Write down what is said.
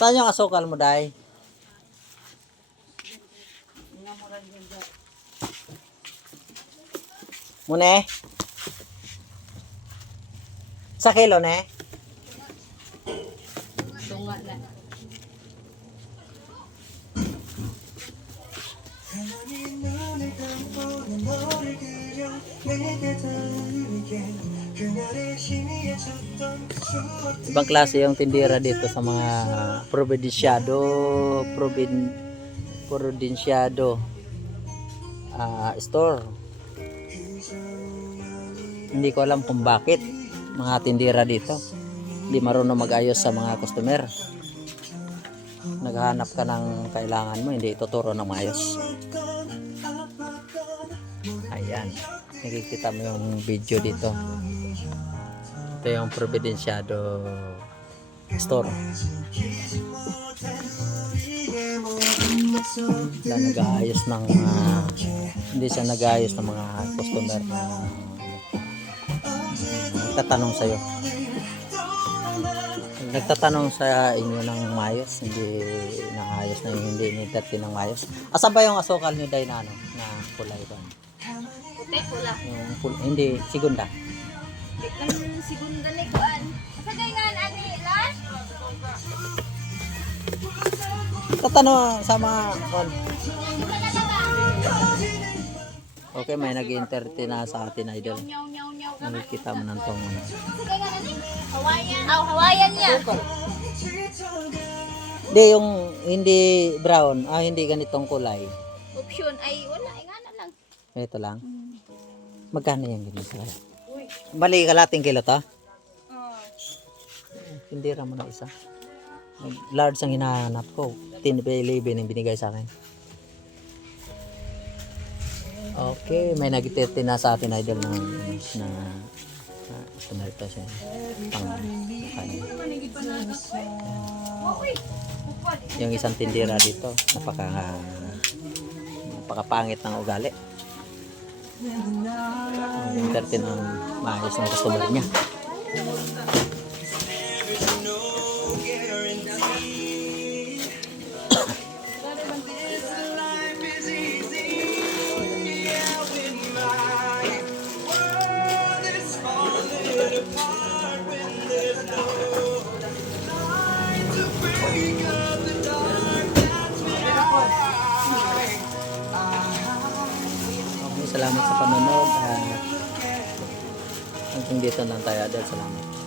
Saan yung asukal mo, Day? Mune? Sa kilo, ne? Tunga na. Ibang klase yung tindera dito sa mga probinsyado store. Hindi ko alam kung bakit mga tindera dito hindi marunong mag-ayos sa mga customer. Naghahanap ka ng kailangan mo, hindi ituturo ng maayos. Ayan, nakikita mo yung video dito. Ito yung Providenciado store. Na nag-aayos ng hindi siya nag-aayos ng mga customer na nagtatanong sa'yo. Nagtatanong sa inyo ng mayos, hindi naayos na yung hindi nidati ng mayos. Asan ba yung asukal nyo, Day, na na kulay ba? Puti, pula. Hindi, segunda. Kan segunda ni kuan. Asa kay nga ani lan? Tatanong sa mga okay, may nag-entertain na sa atin, idol. Nyaw nyaw nyaw. Nakikita mo ng tong Asa kay nga ani? Hawaiian. Hawaiian niya. hindi, yung hindi brown, hindi ganitong kulay. Option ay wala ay ngana lang. Ito lang. Magkano yung ganito? Bali, kalating kilo to? Hindi mo na isa. Large ang hinahanap ko. 10-11 yung binigay sa akin. Okay, may nagtiti na sa atin, idol, na ito siya. Yung isang tindera dito, napakapangit ng ugali. Entertain ng maayos ng customer niya. Okay, salamat sa panonood. Hanggang dito lang tayo. Salamat.